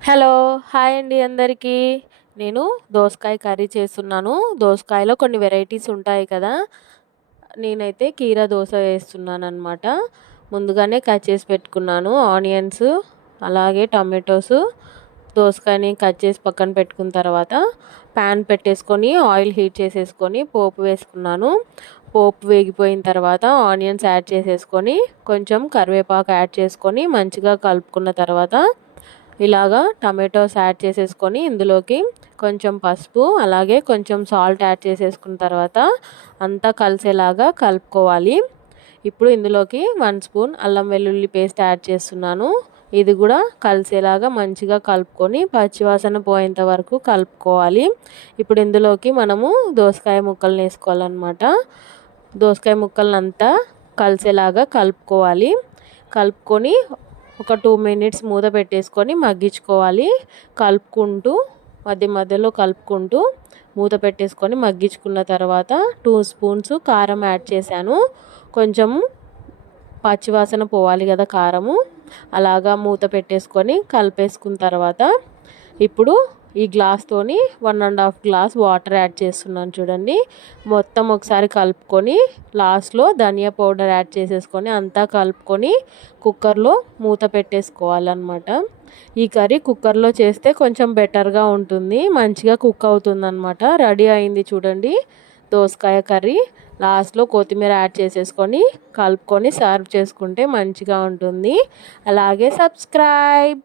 Hello! Hi అండి అందరికీ. నేను దోసకాయ కర్రీ చేస్తున్నాను. దోసకాయలో కొన్ని వెరైటీస్ ఉంటాయి కదా! నేనైతే కీరా దోస వేస్తున్నాననమాట. ముందుగానే కట్ చేసి పెట్టుకున్నాను. ఆనియన్స్, అలాగే టమాటోస్, దోసకాయని కట్ చేసి పక్కన పెట్టుకున్న తర్వాత ప్యాన్ పెట్టేసుకొని ఆయిల్ హీట్ చేసేసుకొని పోపు వేసుకున్నాను. పోపు వేగిపోయిన తర్వాత ఆనియన్స్ యాడ్ చేసేసుకొని కొంచెం కరివేపాకు యాడ్ చేసుకొని మంచిగా కలుపుకున్న తర్వాత ఇలాగా టమాటోస్ యాడ్ చేసేసుకొని ఇందులోకి కొంచెం పసుపు అలాగే కొంచెం సాల్ట్ యాడ్ చేసేసుకున్న తర్వాత అంతా కలిసేలాగా కలుపుకోవాలి. ఇప్పుడు ఇందులోకి 1 స్పూన్ అల్లం వెల్లుల్లి పేస్ట్ యాడ్ చేస్తున్నాను. ఇది కూడా కలిసేలాగా మంచిగా కలుపుకొని పచ్చివాసన పోయేంత వరకు కలుపుకోవాలి. ఇప్పుడు ఇందులోకి మనము దోసకాయ ముక్కల్ని వేసుకోవాలన్నమాట. దోసకాయ ముక్కలనంతా కలిసేలాగా కలుపుకోవాలి. కలుపుకొని ఒక 2 మినిట్స్ మూత పెట్టేసుకొని మగ్గించుకోవాలి. కలుపుకుంటూ మధ్య మధ్యలో కలుపుకుంటూ మూత పెట్టేసుకొని మగ్గించుకున్న తర్వాత 2 స్పూన్స్ కారం యాడ్ చేశాను. కొంచెం పచ్చివాసన పోవాలి కదా కారము. అలాగా మూత పెట్టేసుకొని కలిపేసుకున్న తర్వాత ఇప్పుడు ఈ గ్లాస్తోని 1½ గ్లాస్ వాటర్ యాడ్ చేస్తున్నాను చూడండి. మొత్తం ఒకసారి కలుపుకొని లాస్ట్లో ధనియా పౌడర్ యాడ్ చేసేసుకొని అంతా కలుపుకొని కుక్కర్లో మూత పెట్టేసుకోవాలన్నమాట. ఈ కర్రీ కుక్కర్లో చేస్తే కొంచెం బెటర్గా ఉంటుంది, మంచిగా కుక్ అవుతుందన్నమాట. రెడీ అయింది చూడండి దోసకాయ కర్రీ. లాస్ట్లో కొత్తిమీర యాడ్ చేసేసుకొని కలుపుకొని సర్వ్ చేసుకుంటే మంచిగా ఉంటుంది. అలాగే సబ్స్క్రైబ్.